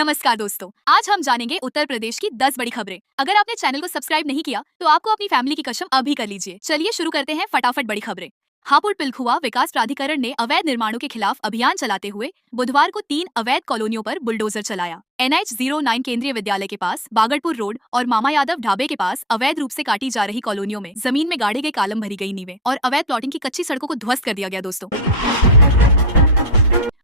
नमस्कार दोस्तों, आज हम जानेंगे उत्तर प्रदेश की 10 बड़ी खबरें। अगर आपने चैनल को सब्सक्राइब नहीं किया तो आपको अपनी फैमिली की कसम अभी कर लीजिए। चलिए शुरू करते हैं फटाफट बड़ी खबरें। हापुड़ पिलखुआ विकास प्राधिकरण ने अवैध निर्माणों के खिलाफ अभियान चलाते हुए बुधवार को 3 अवैध कॉलोनियों पर बुलडोजर चलाया। NH09 केंद्रीय विद्यालय के पास, बागड़पुर रोड और मामा यादव ढाबे के पास अवैध रूप से काटी जा रही कॉलोनियों में जमीन में गाड़े गए कालम भरी गई नींवें और अवैध प्लॉटिंग की कच्ची सड़कों को ध्वस्त कर दिया गया। दोस्तों,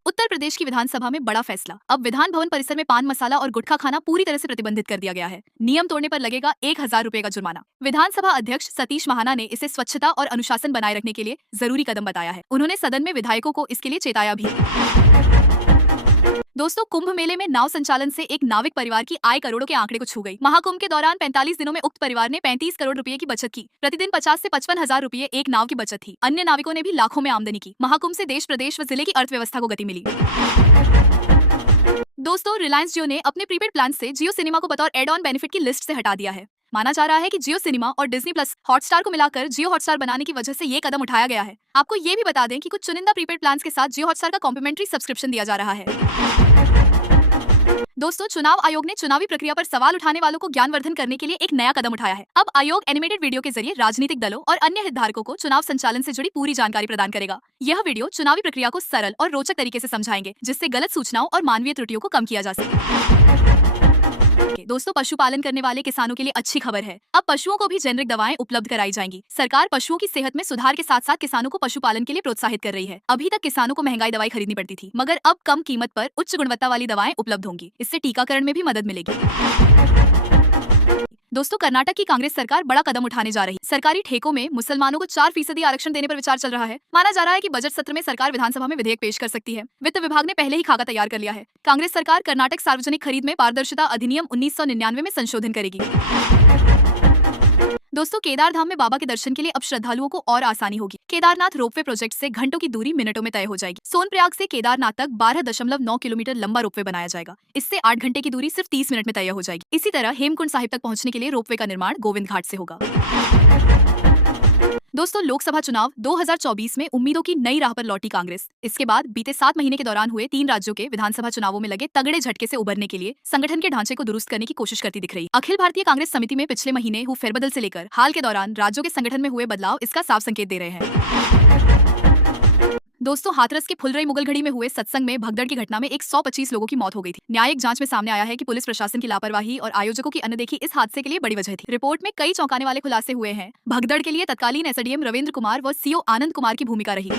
उत्तर प्रदेश की विधानसभा में बड़ा फैसला। अब विधान भवन परिसर में पान मसाला और गुटखा खाना पूरी तरह से प्रतिबंधित कर दिया गया है। नियम तोड़ने पर लगेगा 1000 रुपए का जुर्माना। विधानसभा अध्यक्ष सतीश महाना ने इसे स्वच्छता और अनुशासन बनाए रखने के लिए जरूरी कदम बताया है। उन्होंने सदन में विधायकों को इसके लिए चेताया भी। दोस्तों, कुंभ मेले में नाव संचालन से एक नाविक परिवार की आय करोड़ों के आंकड़े को छू गई। महाकुंभ के दौरान 45 दिनों में उक्त परिवार ने 35 करोड़ रुपए की बचत की। प्रतिदिन 50 से 55 हजार रुपए एक नाव की बचत थी। अन्य नाविकों ने भी लाखों में आमदनी की। महाकुंभ से देश, प्रदेश व जिले की अर्थव्यवस्था को गति मिली। दोस्तों, रिलायंस जियो ने अपने प्रीपेड प्लान से जियो सिनेमा को बतौर एड ऑन बेनिफिट की लिस्ट से हटा दिया है। माना जा रहा है कि जियो सिनेमा और डिज्नी प्लस हॉटस्टार को मिलाकर जियो हॉटस्टार बनाने की वजह से ये कदम उठाया गया है। आपको ये भी बता दें कि कुछ चुनिंदा प्रीपेड प्लान के साथ जियो हॉटस्टार का कॉम्प्लीमेंट्री सब्सक्रिप्शन दिया जा रहा है। दोस्तों, चुनाव आयोग ने चुनावी प्रक्रिया पर सवाल उठाने वालों को ज्ञानवर्धन करने के लिए एक नया कदम उठाया है। अब आयोग एनिमेटेड वीडियो के जरिए राजनीतिक दलों और अन्य हितधारकों को चुनाव संचालन से जुड़ी पूरी जानकारी प्रदान करेगा। यह वीडियो चुनावी प्रक्रिया को सरल और रोचक तरीके से समझाएंगे, जिससे गलत सूचनाओं और मानवीय त्रुटियों को कम किया जा सके। दोस्तों, पशुपालन करने वाले किसानों के लिए अच्छी खबर है। अब पशुओं को भी जेनेरिक दवाएं उपलब्ध कराई जाएंगी। सरकार पशुओं की सेहत में सुधार के साथ साथ किसानों को पशुपालन के लिए प्रोत्साहित कर रही है। अभी तक किसानों को महंगाई दवाई खरीदनी पड़ती थी, मगर अब कम कीमत पर उच्च गुणवत्ता वाली दवाएं उपलब्ध होंगी। इससे टीकाकरण में भी मदद मिलेगी। दोस्तों, कर्नाटक की कांग्रेस सरकार बड़ा कदम उठाने जा रही है। सरकारी ठेकों में मुसलमानों को 4% आरक्षण देने पर विचार चल रहा है। माना जा रहा है कि बजट सत्र में सरकार विधानसभा में विधेयक पेश कर सकती है। वित्त विभाग ने पहले ही खाका तैयार कर लिया है। कांग्रेस सरकार कर्नाटक सार्वजनिक खरीद में पारदर्शिता अधिनियम 1999 में संशोधन करेगी। दोस्तों, केदारधाम में बाबा के दर्शन के लिए अब श्रद्धालुओं को और आसानी होगी। केदारनाथ रोपवे प्रोजेक्ट से घंटों की दूरी मिनटों में तय हो जाएगी। सोनप्रयाग से केदारनाथ तक 12.9 किलोमीटर लंबा रोपवे बनाया जाएगा। इससे 8 घंटे की दूरी सिर्फ 30 मिनट में तय हो जाएगी। इसी तरह हेमकुंड साहिब तक पहुंचने के लिए रोपवे का निर्माण गोविंद घाट से होगा। दोस्तों, लोकसभा चुनाव 2024 में उम्मीदों की नई राह पर लौटी कांग्रेस। इसके बाद बीते 7 महीने के दौरान हुए 3 राज्यों के विधानसभा चुनावों में लगे तगड़े झटके से उबरने के लिए संगठन के ढांचे को दुरुस्त करने की कोशिश करती दिख रही। अखिल भारतीय कांग्रेस समिति में पिछले महीने हुए फेरबदल से लेकर हाल के दौरान राज्यों के संगठन में हुए बदलाव इसका साफ संकेत दे रहे हैं। दोस्तों, हाथरस के फुलरई मुगलगढ़ी में हुए सत्संग में भगदड़ की घटना में 125 लोगों की मौत हो गई थी। न्यायिक जांच में सामने आया है कि पुलिस प्रशासन की लापरवाही और आयोजकों की अनदेखी इस हादसे के लिए बड़ी वजह थी। रिपोर्ट में कई चौंकाने वाले खुलासे हुए हैं। भगदड़ के लिए तत्कालीन SDM रविंद्र कुमार व CO आनंद कुमार की भूमिका रही।